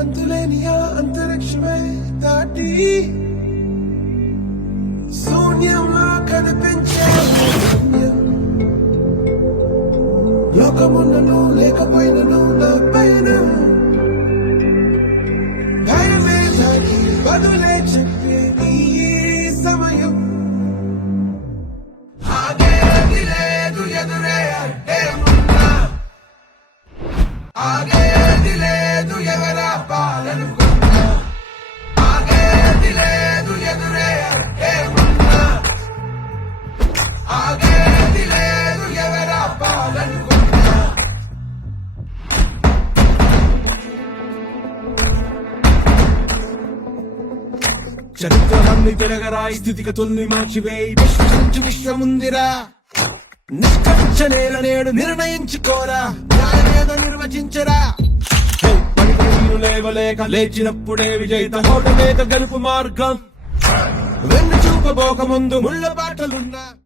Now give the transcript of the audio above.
అంతులేని ఆ అంతరిక్షమే దాటి శూన్యంలో కనిపించే గమ్యం. లోకమున్నను లేకపోయినను నా పయనం భయమే దాటి బదులే చెప్పే నీ సమయం. ఆగేది లేదు ఎదురే అంటే ఉన్నా, ఆగేది లేదు ఎవరా పాలనుకున్నా, ఆగేది లేదు ఎదురే అంటే ఉన్నా, ఆగేది లేదు ఎవరా పాలనుకున్నా. చరిత్రలన్నీ తిరగరాయి, స్థితిగతుల్ని మార్చివేయి, విశ్వసించు విశ్వముందిరా. నిష్కరించనేల నేడు నిర్ణయించుకోరా, న్యాయమేదో నిర్వచించరా. పడిపోయిన లేవలేక లేచినప్పుడే విజయిత హోటలేక గెలుపు మార్గం. వెన్ను చూపబోక ముందు ముళ్ళ బాటలున్నా